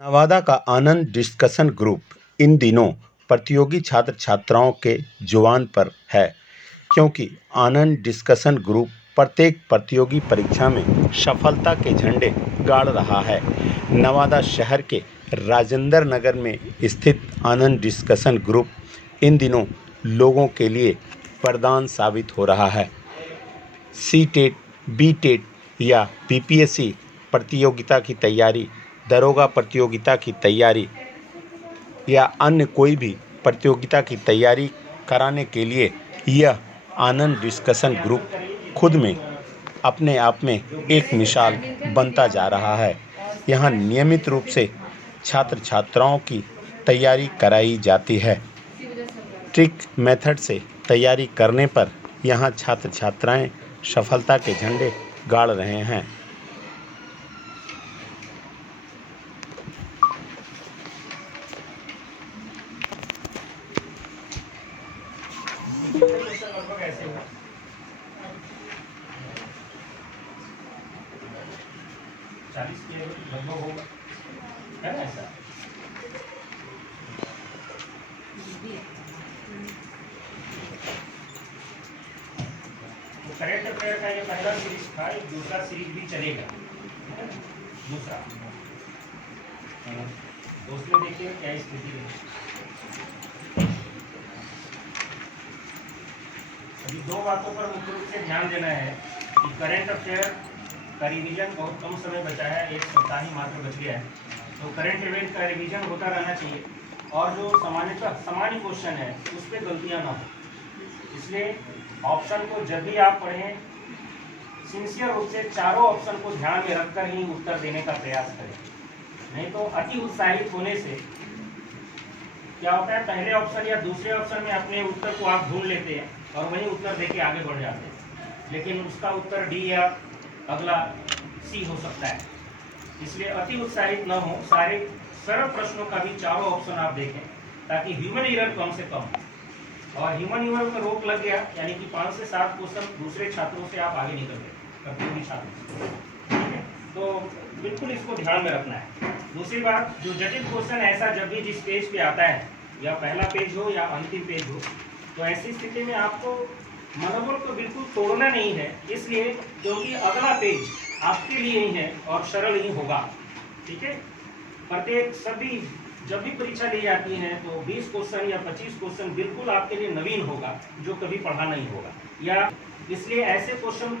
नवादा का आनंद discussion group in दिनों प्रतियोगी छात्र छात्राओं के जुबान पर है, क्योंकि आनंद डिस्कशन ग्रुप प्रत्येक प्रतियोगी परीक्षा में सफलता के झंडे गाड़ रहा है। नवादा शहर के राजेंद्र नगर में स्थित आनंद डिस्कशन ग्रुप इन दिनों लोगों के लिए वरदान साबित हो रहा है। सी-टेट, बी-टेट या बीपीएससी प्रतियोगिता की तैयारी, दरोगा प्रतियोगिता की तैयारी या अन्य कोई भी प्रतियोगिता की तैयारी कराने के लिए यह आनंद डिस्कशन ग्रुप खुद में अपने आप में एक मिसाल बनता जा रहा है। यहाँ नियमित रूप से छात्र छात्राओं की तैयारी कराई जाती है। ट्रिक मेथड से तैयारी करने पर यहाँ छात्र छात्राएं सफलता के झंडे गाड़ रहे हैं। है ना ऐसा? तो करेंट अफेयर का ये पहला सीरीज था, एक दूसरा सीरीज भी चलेगा। दूसरा उसमें देखिए क्या स्थिति है। अभी दो बातों पर मुख्य रूप से ध्यान देना है कि करेंट अफेयर का रिवीजन बहुत कम समय बचा है, एक सप्ताह ही मात्र बच गया है। तो करंट इवेंट का रिवीजन होता रहना चाहिए और जो सामान्य क्वेश्चन है उस पर गलतियाँ ना हो। इसलिए ऑप्शन को जब भी आप पढ़ें सिंसियर रूप से चारों ऑप्शन को ध्यान में रखकर ही उत्तर देने का प्रयास करें। नहीं तो अति उत्साहित होने से क्या होता है, पहले ऑप्शन या दूसरे ऑप्शन में अपने उत्तर को आप ढूंढ लेते हैं और वही उत्तर देके आगे बढ़ जाते हैं, लेकिन उसका उत्तर डी या अगला सी हो सकता है। इसलिए अति उत्साहित न हो, सारे सरल प्रश्नों का भी चारों ऑप्शन आप देखें ताकि ह्यूमन एरर कम से कम, और ह्यूमन एरर पर रोक लग गया यानी कि 5 से 7 क्वेश्चन दूसरे छात्रों से आप आगे निकल गए, प्रतियोगी छात्रों से। तो बिल्कुल इसको ध्यान में रखना है। दूसरी बात, जो जटिल क्वेश्चन ऐसा जब भी जिस पेज पे आता है, या पहला पेज हो या अंतिम पेज हो, तो ऐसी स्थिति में आपको मनोबल को बिल्कुल तोड़ना नहीं है, इसलिए क्योंकि अगला पेज आपके लिए ही है और सरल ही होगा। ठीक है, प्रत्येक सभी जब भी परीक्षा ली जाती है तो 20 क्वेश्चन या 25 क्वेश्चन बिल्कुल आपके लिए नवीन होगा, जो कभी पढ़ा नहीं होगा, या इसलिए ऐसे क्वेश्चन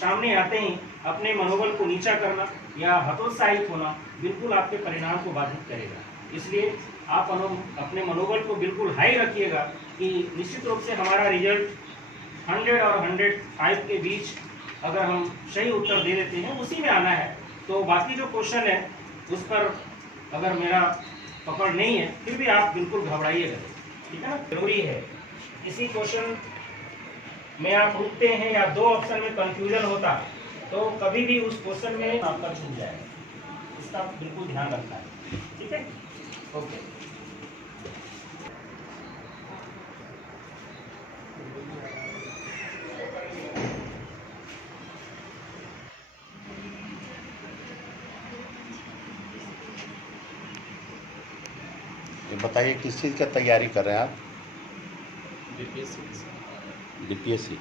सामने आते ही अपने मनोबल को नीचा करना या हतोत्साहित होना बिल्कुल आपके परिणाम को बाधित करेगा। इसलिए आप अपने मनोबल को बिल्कुल हाई रखिएगा कि निश्चित रूप से हमारा रिजल्ट 100 और 105 के बीच अगर हम सही उत्तर दे देते हैं उसी में आना है। तो बाकी जो क्वेश्चन है उस पर अगर मेरा पकड़ नहीं है फिर भी आप बिल्कुल घबराइएगा, ठीक है ना। जरूरी है किसी क्वेश्चन में आप रुकते हैं या दो ऑप्शन में कंफ्यूजन होता तो कभी भी उस क्वेश्चन में आपका छूट जाएगा, इसका बिल्कुल ध्यान रखना है। ठीक है, ओके। ये बताइए किस चीज़ का तैयारी कर रहे हैं आप? बीपीएससी।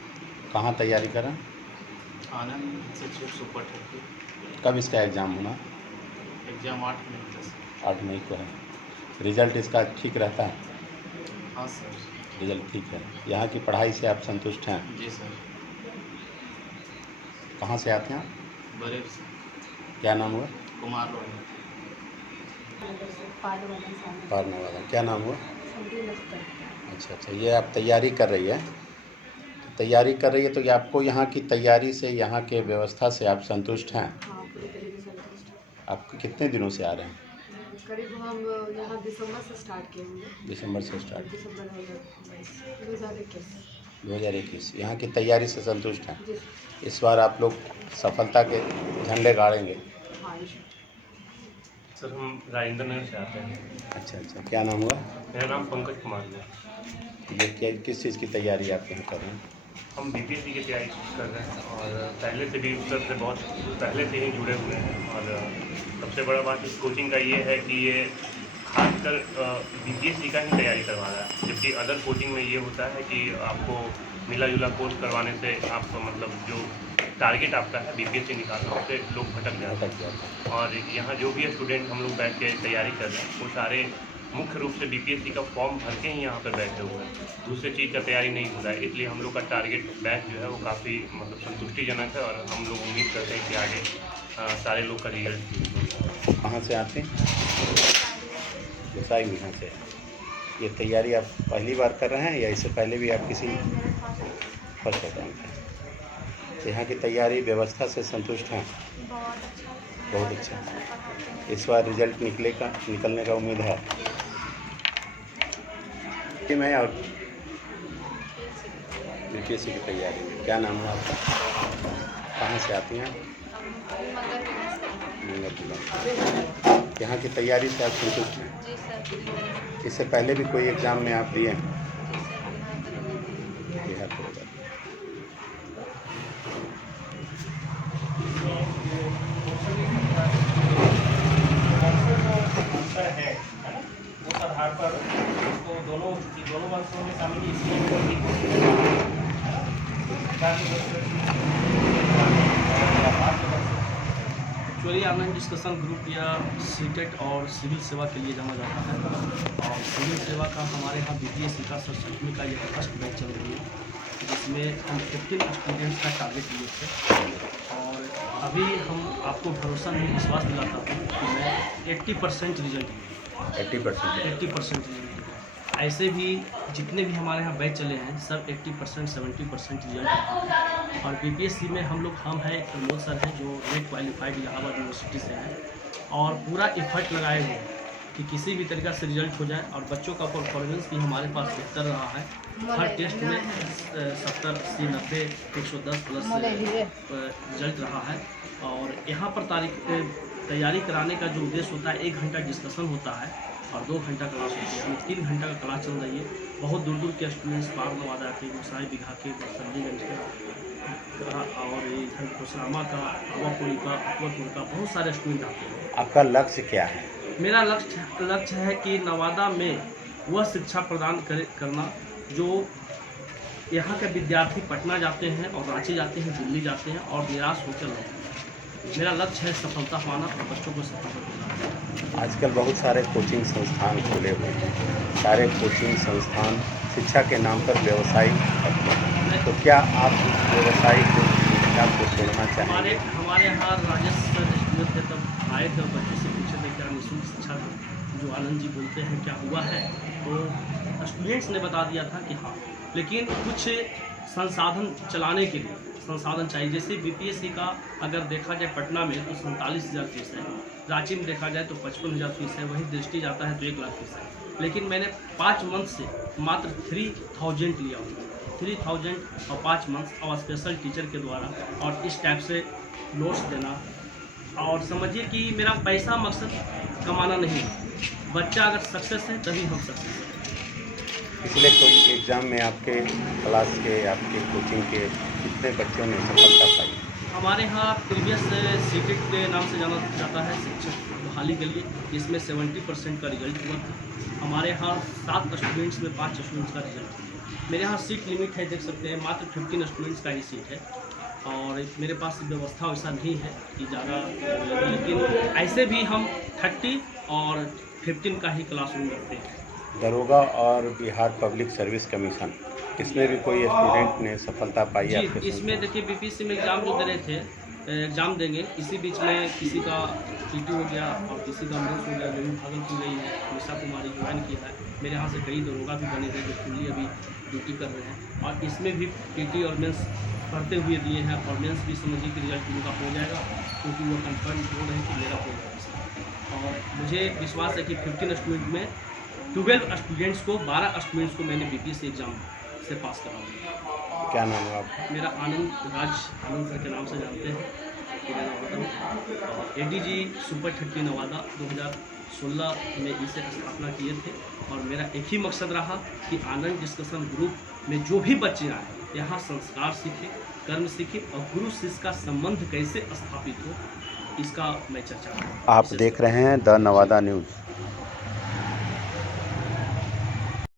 कहाँ तैयारी कर रहे हैं? आनंद इंस्टीट्यूट सुपर टेक। कब इसका एग्ज़ाम होना? एग्जाम 8 मई से। 8 मई को है। रिजल्ट इसका ठीक रहता है? हाँ सर। रिजल्ट ठीक है। यहाँ की पढ़ाई से आप संतुष्ट हैं? जी सर। कहाँ से आते हैं आप? बरेली से। क्या नाम हुआ? कुमार रोड। पारने वाला। क्या नाम हुआ? अच्छा, ये आप तैयारी कर रही है। तो तैयारी कर रही है तो ये आपको यहाँ की तैयारी से, यहाँ के व्यवस्था से आप संतुष्ट हैं? हाँ, पूरी तरीके से संतुष्ट हैं। आप कितने दिनों से आ रहे हैं? करीब हम यहाँ दिसंबर से स्टार्ट किए होंगे। दिसंबर से स्टार्ट। दिसंबर 2021। 2021। यहाँ की तैयारी से संतुष्ट हैं? जी इस बार आप लोग सफलता के झंडे गाड़ेंगे? हाँ। सर हम राजेंद्र नगर से आते हैं। अच्छा, क्या नाम हुआ? मेरा नाम पंकज कुमार है। ये क्या, किस चीज़ की तैयारी आप यहाँ कर रहे हैं? हम बीपीएससी की तैयारी कर रहे हैं और पहले से भी उस तरफ से बहुत पहले से ही जुड़े हुए हैं। और सबसे बड़ा बात इस कोचिंग का ये है कि ये खासकर बीपीएससी का ही तैयारी करवा रहा है, जबकि अदर कोचिंग में ये होता है कि आपको मिला जुला कोर्स करवाने से आपको मतलब जो टारगेट आपका है बीपीएससी निकालना, उससे लोग भटक जाते हैं। और यहाँ जो भी स्टूडेंट हम लोग बैठ के तैयारी कर रहे हैं वो सारे मुख्य रूप से बीपीएससी का फॉर्म भर के ही यहाँ पर बैठे हुए हैं, दूसरे चीज़ का तैयारी नहीं हो रहा है। इसलिए हम लोग का टारगेट बैच जो है वो काफ़ी मतलब संतुष्टिजनक है और हम लोग उम्मीद करते हैं कि आगे सारे लोग का रिजल्ट। कहाँ से आते हैं? गोसाई यहाँ से। ये तैयारी आप पहली बार कर रहे हैं या इससे पहले भी आप किसी फर्स्ट अटेम्प्ट हैं? यहाँ की तैयारी व्यवस्था से संतुष्ट हैं? बहुत अच्छा। इस बार रिजल्ट निकलने का उम्मीद है कि मैं और बीपीएससी की तैयारी में। क्या नाम है आपका? कहाँ से आती हैं? मंगल। यहाँ की तैयारी से आप संतुष्ट हैं? जी सर। इससे पहले भी कोई एग्ज़ाम में आप दिए हैं? बिहार बोर्ड। है ना, उस आधार पर उसको दोनों वंशों में शामिल इसलिए एक्चुअली ऑनलाइन डिस्कशन ग्रुप या सीटेट और सिविल सेवा के लिए जाना जाता है। और सिविल सेवा का हमारे यहाँ बीपीएससी का 67वीं का ये फर्स्ट बैच चल रही है, जिसमें हम 15 स्टूडेंट्स का टारगेट लिए थे। और अभी हम आपको भरोसा नहीं विश्वास दिलाता हूँ कि मैं 80% रिजल्ट 80% रिजल्ट। ऐसे भी जितने भी हमारे यहाँ बैच चले हैं सब 80% 70% रिजल्ट हैं। और बीपीएससी में हम हैं प्रमोद सर हैं जो नेट क्वालिफाइड इलाहाबाद यूनिवर्सिटी से हैं और पूरा एफर्ट लगाए हुए हैं कि किसी भी तरीक़ा से रिजल्ट हो जाए। और बच्चों का परफॉर्मेंस भी हमारे पास बेहतर रहा है। हर टेस्ट में 70, 80, 90, 110 प्लस रिजल्ट रहा है। और यहाँ पर तैयारी कराने का जो उद्देश्य होता है, 1 घंटा डिस्कशन होता है और 2 घंटा क्लास होती है। हमें 3 घंटा का क्लास चल रही है। बहुत दूर दूर के स्टूडेंट्स बाढ़ नवादा के, गोसाई बिघा के, बरसलीगंज के और इधर कोसरामा का, हवापुरी का, अकबरपुर का बहुत सारे स्टूडेंट आते हैं। आपका लक्ष्य क्या है? मेरा लक्ष्य है कि नवादा में वह शिक्षा प्रदान करना जो यहाँ के विद्यार्थी पटना जाते हैं और रांची जाते हैं, दिल्ली जाते हैं और निराश होकर लौटते हैं। मेरा लक्ष्य है सफलता पाना और बच्चों को सफलता दिलाना। आजकल बहुत सारे कोचिंग संस्थान खुले हुए हैं। सारे कोचिंग संस्थान शिक्षा के नाम पर व्यवसाय करते हैं, तो क्या आप इस व्यवसाय को छोड़ना चाहेंगे? हमारे यहाँ राजेश सर स्टूडेंट थे, तब आए थे और बच्चे से पूछे थे क्या निःशुल्क शिक्षा जो आनंद जी बोलते हैं क्या हुआ है, तो स्टूडेंट्स ने बता दिया था कि हाँ, लेकिन कुछ संसाधन चलाने के लिए संसाधन चाहिए। जैसे बीपीएससी का अगर देखा जाए पटना में तो 47,000 फीस है, रांची में देखा जाए तो 55,000 फीस है, वहीं दृष्टि जाता है तो 1 लाख फीस है। लेकिन मैंने 5 मंथ से मात्र 3,000 लिया हूँ, 3,000 और 5 मंथ और स्पेशल टीचर के द्वारा और इस टाइप से नोट्स देना। और समझिए कि मेरा पैसा मकसद कमाना नहीं है, बच्चा अगर सक्सेस है तभी हम सक्सेस हैं। इसलिए कोई एग्ज़ाम में आपके क्लास के, आपके कोचिंग के कितने बच्चों ने सफलता पाई? हमारे यहाँ प्रीवियस सीटेट के नाम से जाना जाता है शिक्षक बहाली के लिए, जिसमें 70% का रिजल्ट हुआ था। हमारे यहाँ 7 स्टूडेंट्स में 5 स्टूडेंट्स का रिजल्ट हुआ। मेरे यहाँ सीट लिमिट है, देख सकते हैं, मात्र 15 स्टूडेंट्स का ही सीट है। और मेरे पास व्यवस्था वैसा नहीं है कि ज़्यादा, लेकिन ऐसे भी हम 30 और 15 का ही क्लासरूम रखते हैं। दरोगा और बिहार पब्लिक सर्विस कमीशन, इसमें भी कोई स्टूडेंट ने सफलता पाई? जी, इसमें देखिए बीपीएससी में एग्ज़ाम जो दे रहे थे, एग्ज़ाम देंगे, इसी बीच में किसी का टीटी हो गया और किसी का मेंस हो गया। जो भागलपुर गई है, निशा कुमारी ज्वाइन किया है। मेरे यहाँ से कई दरोगा भी बने हैं जो फुल्ली अभी ड्यूटी कर रहे हैं और इसमें भी टीटी और मेंस पढ़ते हुए दिए हैं। और मेंस भी समझिए कि रिजल्ट उनका हो जाएगा, क्योंकि वो कन्फर्म हो रहे हैं कि मेरा हो जाएगा। और मुझे विश्वास है कि 15 स्टूडेंट में 12 स्टूडेंट्स को, 12 स्टूडेंट्स को मैंने बीपीएससी एग्ज़ाम से पास कराऊंगा। क्या नाम है आपका? मेरा आनंद सर के नाम से जानते हैं, पूरे नवादा। और एडीजी सुपर 30 नवादा 2016 में इसे स्थापना किए थे। और मेरा एक ही मकसद रहा कि आनंद डिस्कशन ग्रुप में जो भी बच्चे आए यहाँ संस्कार सीखें, कर्म सीखें और गुरु शिष्य का संबंध कैसे स्थापित हो, इसका मैं चर्चा करूँगा। आप देख रहे हैं द नवादा न्यूज़।